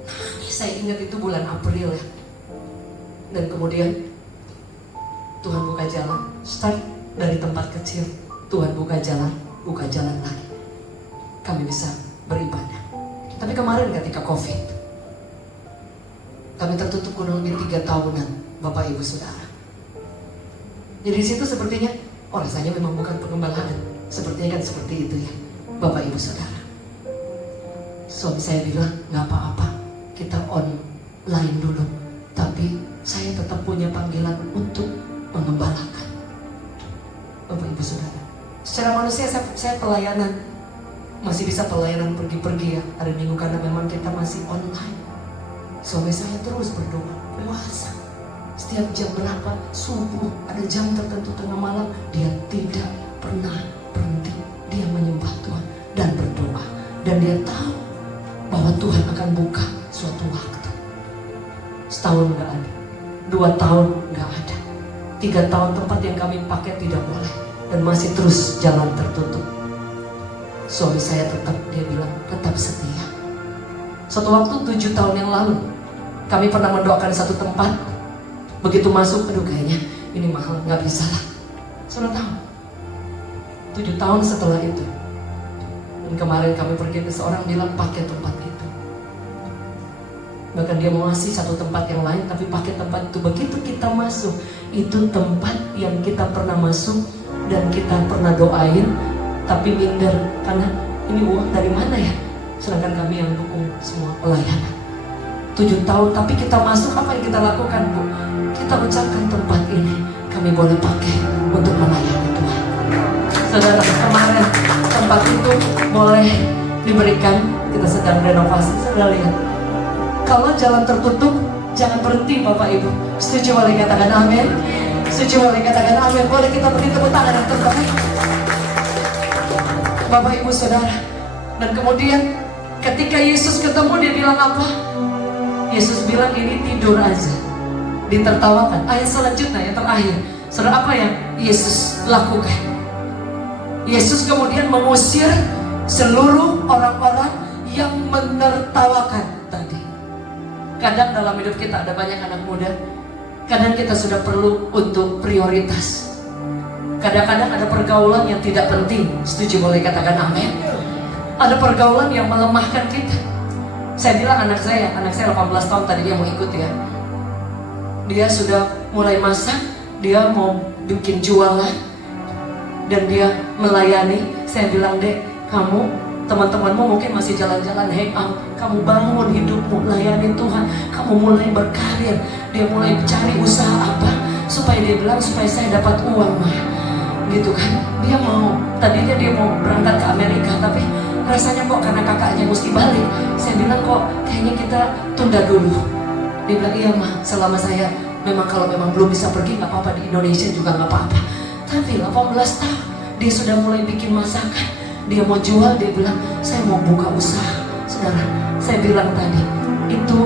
Nangis, saya ingat itu bulan April ya. Dan kemudian Tuhan buka jalan, start dari tempat kecil. Tuhan buka jalan lagi. Kami bisa beribadah. Tapi kemarin ketika COVID, kami tertutup kurang lebih 3 tahunan, Bapak Ibu Saudara. Jadi di situ sepertinya, rasanya memang bukan pengembalaan. Sepertinya kan seperti itu ya, Bapak Ibu Saudara. Suami saya bilang, nggak apa-apa, kita online dulu. Tapi saya tetap punya panggilan untuk mengembalakan. Bapak Ibu Saudara, secara manusia saya pelayanan, masih bisa pelayanan pergi-pergi ya hari Minggu karena memang kita masih online. Suami saya terus berdoa, puasa. Setiap jam berapa, subuh, ada jam tertentu tengah malam, dia tidak pernah berhenti. Dia menyembah Tuhan dan berdoa. Dan dia tahu bahwa Tuhan akan buka suatu waktu. Setahun gak ada, 2 tahun gak ada, 3 tahun tempat yang kami pakai tidak boleh. Dan masih terus jalan tertutup. Suami saya tetap, dia bilang, tetap setia. Suatu waktu 7 tahun yang lalu, kami pernah mendoakan satu tempat. Begitu masuk, aduh kayaknya ini mahal, gak bisa lah. Sudah tahu, 7 tahun setelah itu. Dan kemarin kami pergi ke seorang bilang pakai tempat itu. Bahkan dia mau ngasih satu tempat yang lain, tapi pakai tempat itu. Begitu kita masuk, itu tempat yang kita pernah masuk dan kita pernah doain, tapi minder karena ini uang dari mana ya? Sedangkan kami yang dukung semua pelayanan. 7 tahun, tapi kita masuk, apa yang kita lakukan, Bu? Kita ucapkan tempat ini kami boleh pakai untuk melayani Tuhan. Saudara, kemarin tempat itu boleh diberikan, kita sedang renovasi. Saudara lihat, kalau jalan tertutup, jangan berhenti Bapak Ibu. Setuju boleh katakan amin? Setuju boleh katakan amin? Boleh kita beri tepuk tangan yang terbaik, Bapak Ibu Saudara. Dan kemudian ketika Yesus ketemu, dia bilang apa? Yesus bilang ini tidur aja, ditertawakan. Ayat selanjutnya yang terakhir, saudara, apa yang Yesus lakukan? Yesus kemudian mengusir seluruh orang-orang yang menertawakan tadi. Kadang dalam hidup kita ada banyak anak muda, kadang kita sudah perlu untuk prioritas. Kadang-kadang ada pergaulan yang tidak penting. Setuju boleh katakan amin? Ada pergaulan yang melemahkan kita. Saya bilang anak saya 18 tahun tadi dia mau ikut ya. Dia sudah mulai masak, dia mau bikin jualan, dan dia melayani. Saya bilang, Dek, kamu, teman-temanmu mungkin masih jalan-jalan hangout, kamu bangun hidupmu, layani Tuhan, kamu mulai berkarir. Dia mulai cari usaha apa, supaya dia bilang, supaya saya dapat uang, mah. Gitu kan, dia mau, tadinya dia mau berangkat ke Amerika, tapi rasanya kok karena kakaknya mesti balik. Saya bilang, kok kayaknya kita tunda dulu. Dia bilang, iya mah, selama saya memang kalau memang belum bisa pergi nggak apa-apa, di Indonesia juga nggak apa-apa. Tapi 18 tahun dia sudah mulai bikin masakan, dia mau jual. Dia bilang, saya mau buka usaha. Saudara, saya bilang tadi, itu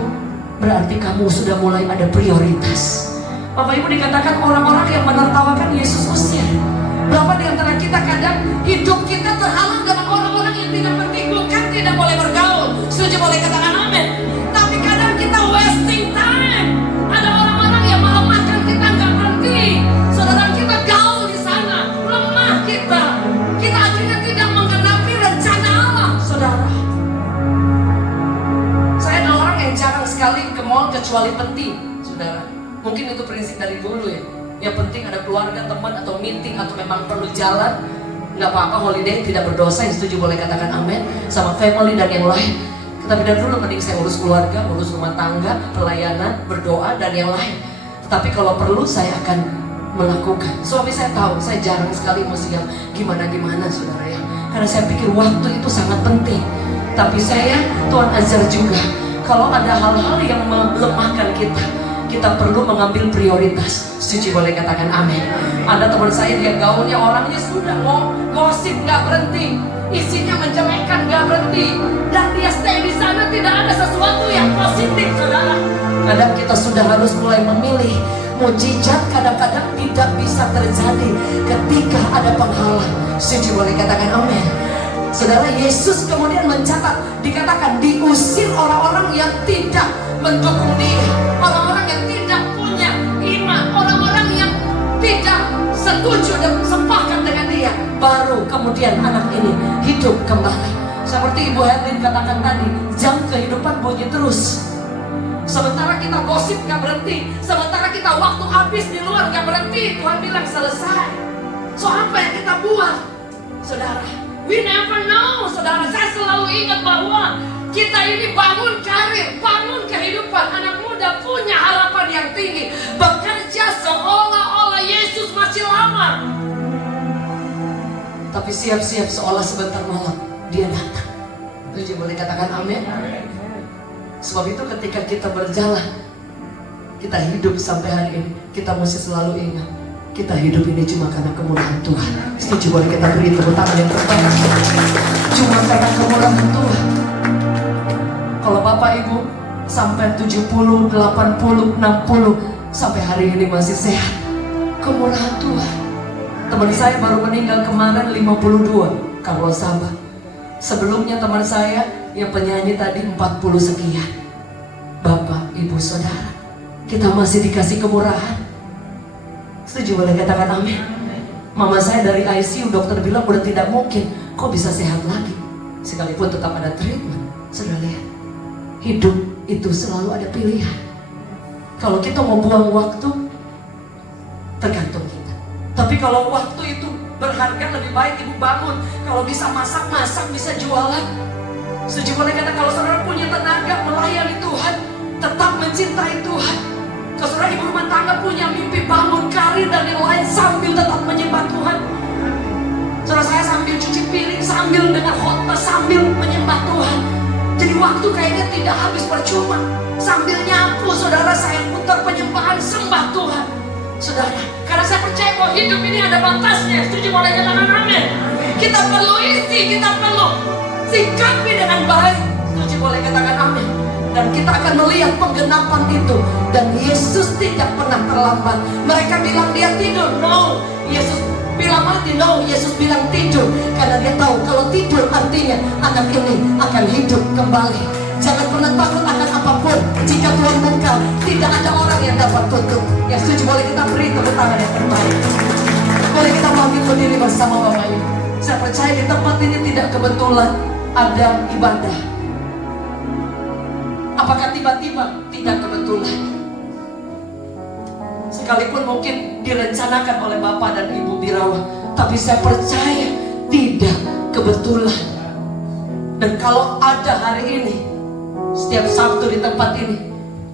berarti kamu sudah mulai ada prioritas. Bapak Ibu, dikatakan orang-orang yang menertawakan Yesus usir. Berapa di antara kita kadang hidup kita terhalang dengan orang-orang yang tidak penting. Bukan tidak boleh bergaul, setuju boleh katakan amin. Tapi kadang kita wasting time. Ada orang-orang yang melemahkan kita, nggak berhenti. Saudara, kita gaul di sana, lemah kita. Kita akhirnya tidak menggenapi rencana Allah. Saudara, saya adalah orang yang jarang sekali ke mall kecuali penting. Saudara, mungkin itu prinsip dari dulu ya. Yang penting ada keluarga, teman, atau meeting, atau memang perlu jalan. Nggak apa-apa, holiday tidak berdosa. Yang setuju boleh katakan amin. Sama family dan yang lain. Tapi dari dulu mending saya urus keluarga, urus rumah tangga, pelayanan, berdoa, dan yang lain. Tetapi kalau perlu saya akan melakukan. Suami saya tahu, saya jarang sekali mesti yang gimana-gimana, saudara ya. Karena saya pikir waktu itu sangat penting. Tapi saya, Tuhan ajar juga, kalau ada hal-hal yang melemahkan kita perlu mengambil prioritas. Setuju boleh katakan amin. Ada teman saya, dia gaulnya orangnya sudah mau gosip nggak berhenti, isinya menjelekan nggak berhenti, dan dia stay di sana tidak ada sesuatu yang positif, saudara. Kadang kita sudah harus mulai memilih. Mujizat kadang-kadang tidak bisa terjadi ketika ada penghalang. Setuju, boleh katakan amin. Saudara, Yesus kemudian mencatat, dikatakan diusir orang-orang yang tidak mendukung dia, orang-orang yang tidak punya iman, orang-orang yang tidak setuju dan sepakat dengan dia. Baru kemudian anak ini hidup kembali. Seperti Ibu Herlin katakan tadi, jam kehidupan bunyi terus. Sementara kita gosip gak berhenti, sementara kita waktu habis di luar gak berhenti, Tuhan bilang selesai. So apa yang kita buat, saudara? We never know, saudara. Saya selalu ingat bahwa kita ini bangun karir, bangun kehidupan. Anak muda punya harapan yang tinggi, bekerja seolah-olah Yesus masih lama, tapi siap-siap seolah sebentar malam dia datang. Tujuh, boleh katakan amin. Sebab itu ketika kita berjalan, kita hidup sampai hari ini, kita mesti selalu ingat, kita hidup ini cuma karena kemurahan Tuhan. Setuju, boleh kita beri tepuk tangan yang terbaik. Cuma karena kemurahan Tuhan. Kalau Bapak Ibu sampai 70, 80, 60 sampai hari ini masih sehat, kemurahan Tuhan. Teman saya baru meninggal kemarin 52, kalau sabar. Sebelumnya teman saya yang penyanyi tadi 40 sekian. Bapak, Ibu, Saudara, kita masih dikasih kemurahan. Setuju, boleh katakan amin. Mama saya dari ICU, dokter bilang udah tidak mungkin, kok bisa sehat lagi. Sekalipun tetap ada treatment. Sudah lihat, hidup itu selalu ada pilihan. Kalau kita mau buang waktu, tergantung kita. Tapi kalau waktu itu berharga, lebih baik ibu bangun. Kalau bisa masak-masak, bisa jualan. Setuju, boleh kata kalau saudara punya tenaga melayani Tuhan, tetap mencintai Tuhan. Kalau saudara ibu rumah tangga punya mimpi bangun karir dan yang lain sambil tetap menyembah Tuhan. Saudara, saya sambil cuci piring, sambil dengar khotbah, sambil menyembah Tuhan. Jadi waktu kayaknya tidak habis percuma. Sambil nyapu, saudara, saya putar penyembahan, sembah Tuhan. Saudara, karena saya percaya bahwa hidup ini ada batasnya. Setuju, boleh katakan amin. Kita perlu isi, kita perlu sikapi dengan baik. Setuju, boleh katakan amin. Dan kita akan melihat penggenapan itu. Dan Yesus tidak pernah terlambat. Mereka bilang dia tidur, no. Yesus bilang mati, no. Yesus bilang tidur. Karena dia tahu kalau tidur artinya anak ini akan hidup kembali. Jangan pernah takut akan apapun. Jika Tuhan buka, tidak ada orang yang dapat tutup. Yang setuju, boleh kita beri tepuk tangan yang terbaik. Boleh kita bangkit berdiri bersama Bapak Ibu. Saya percaya di tempat ini tidak kebetulan ada ibadah. Apakah tiba-tiba? Tidak kebetulan. Sekalipun mungkin direncanakan oleh Bapak dan Ibu Birawa, tapi saya percaya tidak kebetulan. Dan kalau ada hari ini, setiap Sabtu di tempat ini,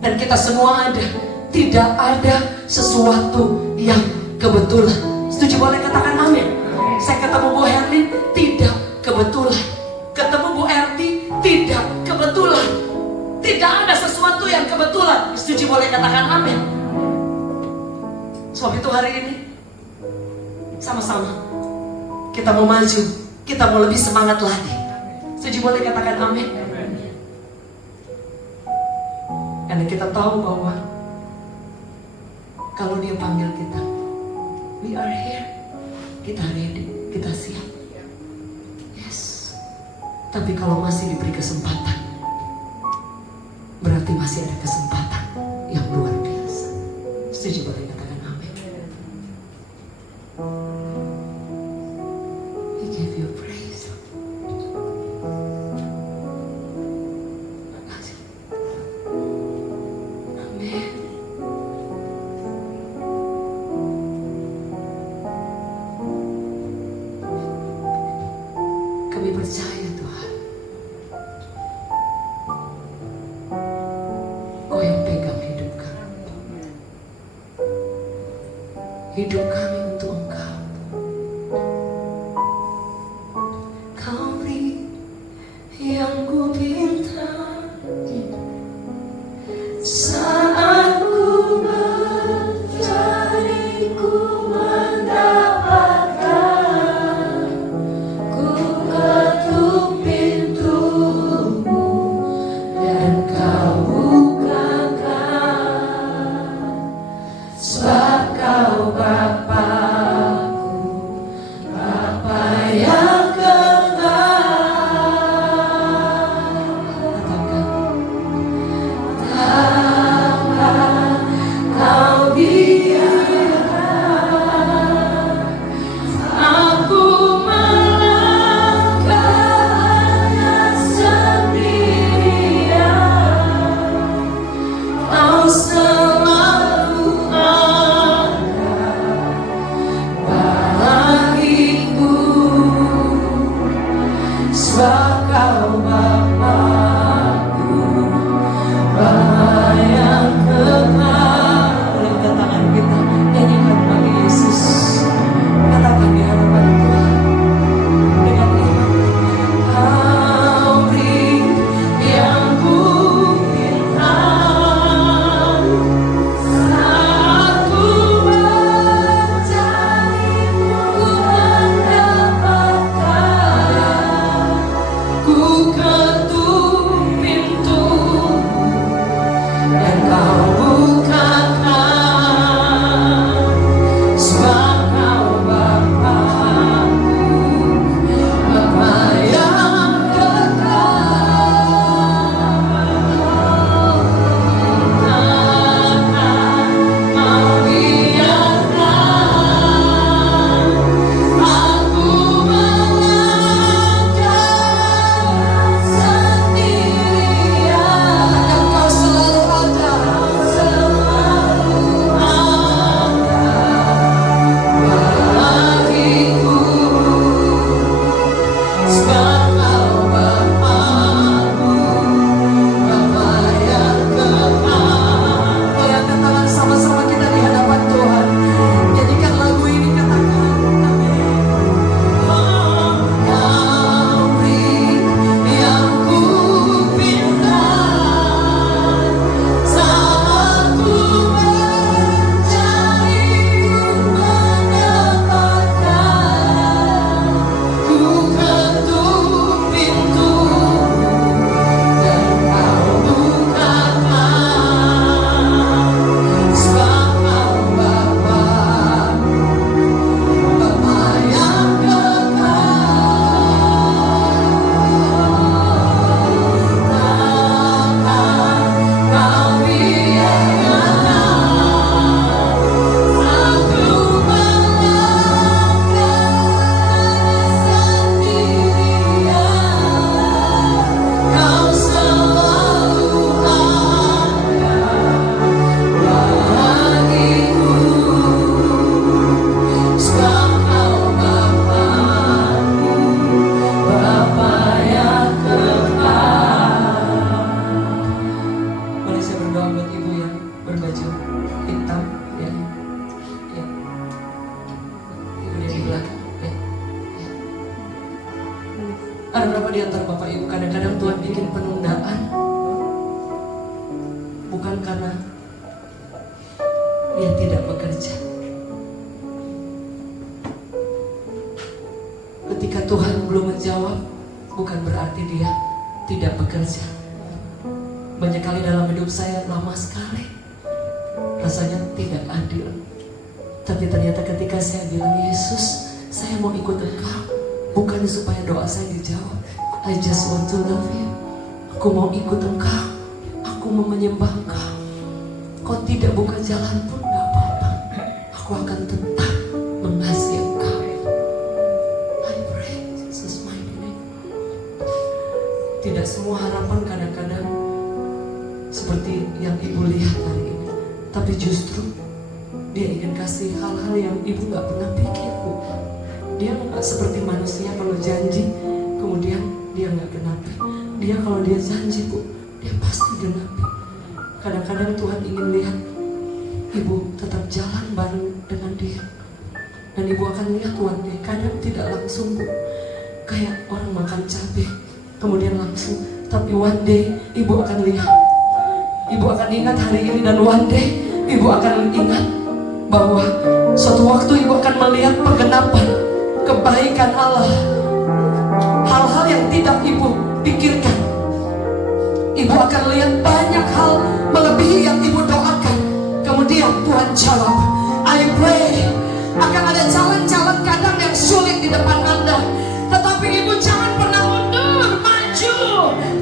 dan kita semua ada, tidak ada sesuatu yang kebetulan. Setuju, boleh katakan amin. Saya ketemu Bu Herlin, tidak kebetulan. Ketemu Bu Erti, tidak kebetulan. Tidak ada sesuatu yang kebetulan. Setuju, boleh katakan amin. Sebab itu hari ini sama-sama kita mau maju, kita mau lebih semangat lagi. Setuju, boleh katakan amin. Karena kita tahu bahwa kalau dia panggil kita, we are here. Kita ready, kita siap. Yes. Tapi kalau masih diberi kesempatan, berarti masih ada kesempatan yang luar biasa. Setuju, boleh katakan amin. We give you praise. Makasih. Amin. Kami percaya Tuhan, Kau yang pegang hidup kami. Hidup kami untuk Engkau. Kau beri yang ku minta saat ku mencari, ku mendapatkan. Ku ketuk pintumu berdoa buat ibu yang berbaju hitam, ya. Ya. Ibu yang di belakang, ya. Ya. Ada berapa di antara Bapak Ibu kadang-kadang Tuhan bikin penundaan bukan karena dia tidak bekerja. Ketika Tuhan belum menjawab, bukan berarti dia tidak bekerja. Banyak kali dalam hidup saya lama sekali rasanya tidak adil. Tapi ternyata ketika saya bilang, Yesus, saya mau ikut Engkau, bukan supaya doa saya dijawab. I just want to love you. Aku mau ikut Engkau, aku mau menyembah Engkau. Kau tidak buka jalan pun gak apa-apa, aku akan tetap mengasihi Engkau. I pray Jesus mighty name. Tidak semua harapan kadang-kadang seperti yang ibu lihat hari ini, tapi justru dia ingin kasih hal-hal yang ibu gak pernah pikir, Bu. Dia gak seperti manusia kalau janji kemudian dia gak genapi. Dia kalau dia janji, Bu, dia pasti genapi. Kadang-kadang Tuhan ingin lihat ibu tetap jalan bareng dengan dia, dan ibu akan lihat one day, kadang tidak langsung, Bu, kayak orang makan cabai kemudian langsung, tapi one day ibu akan lihat, ibu akan ingat hari ini, dan one day ibu akan ingat bahwa suatu waktu ibu akan melihat penggenapan kebaikan Allah. Hal-hal yang tidak ibu pikirkan, ibu akan lihat banyak hal melebihi yang ibu doakan. Kemudian Tuhan jawab. I pray akan ada jalan-jalan kadang yang sulit di depan Anda, tetapi ibu jangan pernah mundur, maju,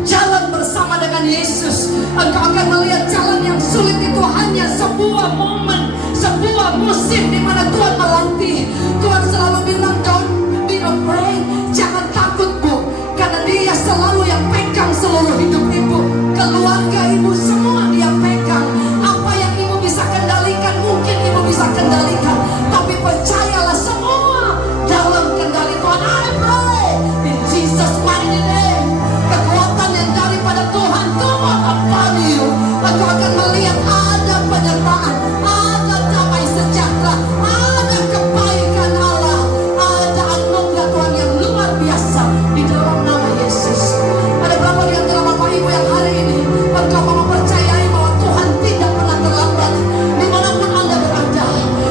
jalan bersama dengan Yesus. Engkau akan melihat jalan yang sulit itu hanya sebuah momen, sebuah musim di mana Tuhan melatih. Tuhan selalu bilang, don't be afraid, jangan takut, Bu, karena dia selalu yang pegang seluruh hidup ibu, keluarga ibu, semua dia pegang. Apa yang ibu bisa kendalikan, mungkin ibu bisa kendalikan, tapi percayalah semua dalam kendali Tuhan. I pray in Jesus mighty name, kekuatan yang daripada Tuhan turun upon you. Engkau akan melihat ada penyertaan, ada damai sejahtera, ada kebaikan Allah, ada anugerah Tuhan yang luar biasa di dalam nama Yesus. Ada berapa di antara Bapak Ibu yang hari ini engkau mau mempercayai bahwa Tuhan tidak pernah terlambat dimanapun Anda berada?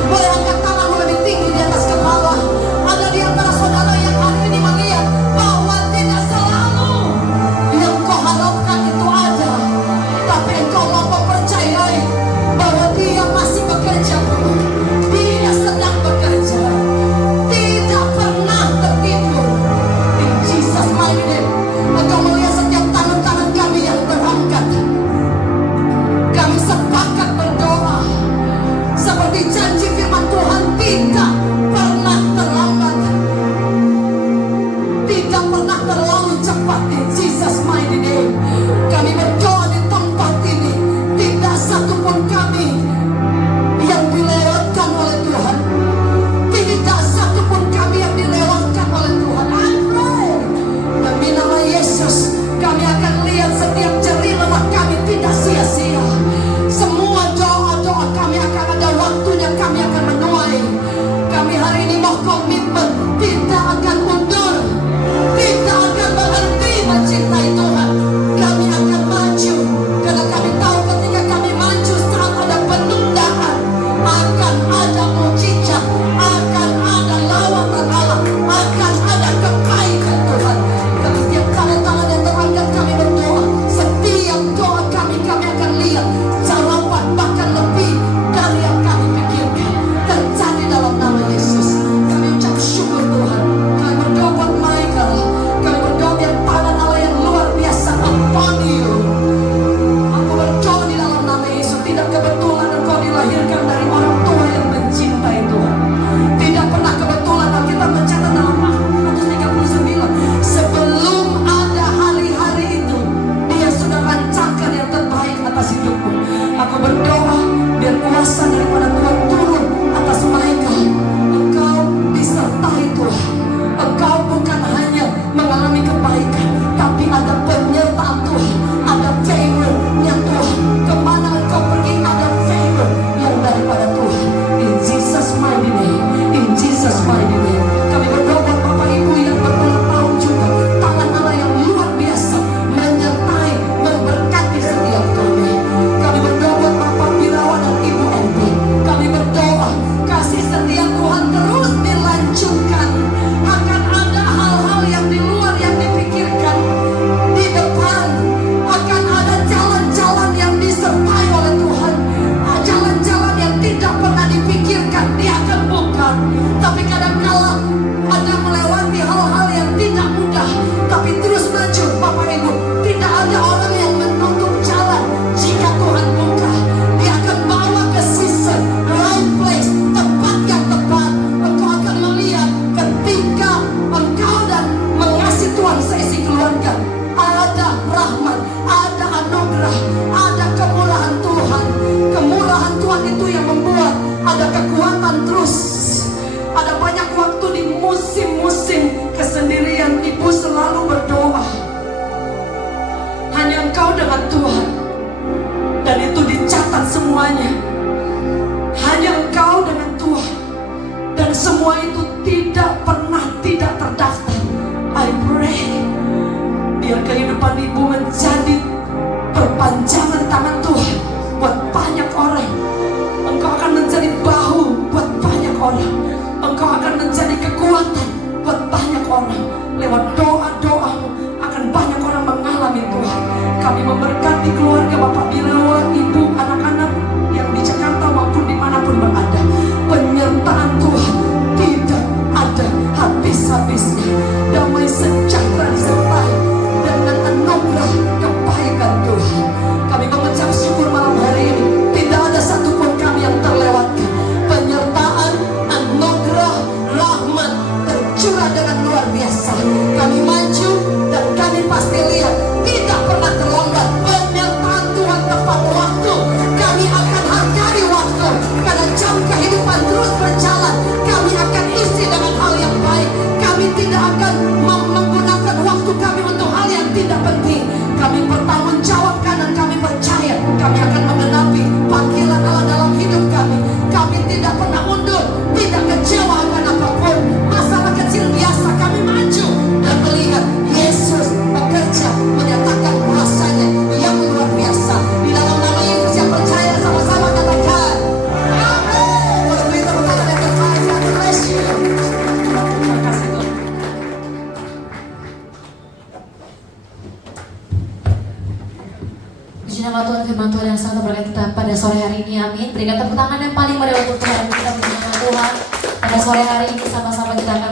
Boleh angkat tanganmu lebih tinggi di atas kepala. Ada di antara saudara yang hari ini melihat bahwa tidak selalu yang kau harapkan itu ada, tapi engkau mau mempercayai bahwa dia masih bekerja. Dia sedang bekerja, tidak pernah tertidur. In Jesus mighty name, engkau melihat setiap tangan-tangan kami yang terangkat. Kami sepakat berdoa seperti janji firman Tuhan, tidak pernah terlambat, tidak pernah terlalu cepat. In Jesus mighty name, kami berdoa di tempat ini, tidak satupun kami yang dilewatkan oleh Tuhan, tidak satupun kami yang dilewatkan oleh Tuhan. I pray demi nama Yesus, kami akan lihat setiap jerih lelah kami tidak sia-sia. Semua doa-doa kami akan ada waktunya, kami akan menuai. Kami hari ini mau komitmen, tidak akan mundur, tidak akan berhenti mencintai Tuhan. Kami akan maju, karena kami tahu ketika kami maju saat ada penundaan, akan ada mukjizat, akan ada lawatan Allah, akan ada kebaikan Tuhan. Kami setiap tangan-tangan yang terangkat kami berdoa, setiap doa kami akan lihat jawaban bahkan lebih dari yang kami pikirkan terjadi dalam nama Yesus. Kami ucap syukur Tuhan. Kami berdoa buat Michael, kami berdoa biar tangan Allah yang luar biasa upon you. Aku berdoa di dalam nama Yesus, tidak kebetulan engkau dilahirkan dari orang tua yang mencintai Tuhan. Tidak pernah kebetulan. Alkitab mencatat dalam Mazmur 139, sebelum ada hari-hari itu, dia sudah rancangkan yang terbaik atas hidupmu. Aku berdoa biar kuasa daripada Tuhan turun atas Michael. Engkau disertai Tuhan. Engkau bukan hanya mengalami kebaikan, tapi ada penyertaan Tuhan, ada favor-nya Tuhan. Kemana semuanya. Hanya Engkau dengan Tuhan. Dan semua itu tidak pernah tidak terdaftar. I pray, biar kehidupan ibu menjadi perpanjangan tangan Tuhan buat banyak orang. Engkau akan menjadi bahu buat banyak orang. Engkau akan menjadi kekuatan buat banyak orang. Lewat doa-doamu akan banyak orang mengalami Tuhan. Kami memberkati keluarga Bapak Birawa, Ibu, anak-anak yang di Jakarta maupun dimanapun berada. Penyertaan Tuhan tidak ada habis-habisnya. Damai sejahtera disertai dengan anugerah kebaikan Tuhan. Kami mengucap syukur malam hari ini. Tidak ada satupun kami yang terlewatkan. Penyertaan, anugerah, rahmat tercurah dengan luar biasa. Kami maju dan kami pasti lihat tidak pernah terlambat. Penyertaan Tuhan tepat waktu. Kami akan hargai waktu, karena jam kehidupan terus berjalan. Kami akan isi dengan hal yang baik. Kami tidak akan menggunakan waktu kami untuk hal yang tidak penting. Kami bertanggungjawabkan dan kami percaya kami akan mengenapi panggilan Allah dalam hidup kami. Kami tidak pernah mundur, tidak kecewa akan apapun. Masalah kecil biasa, kami maju dan melihat Yesus bekerja, menyatakan kuasanya yang luar biasa. Di dalam nama Yesus yang percaya, sama-sama katakan amin. Beri tepuk tangan yang terbaik. God bless you. Terima kasih Tuhan. Puji nama Tuhan, firman Tuhan yang sangat berkat kita pada sore hari ini, amin. Berikan tepuk tangan yang paling meriah untuk Tuhan. Kita puji nama Tuhan. Pada sore hari ini sama-sama kita akan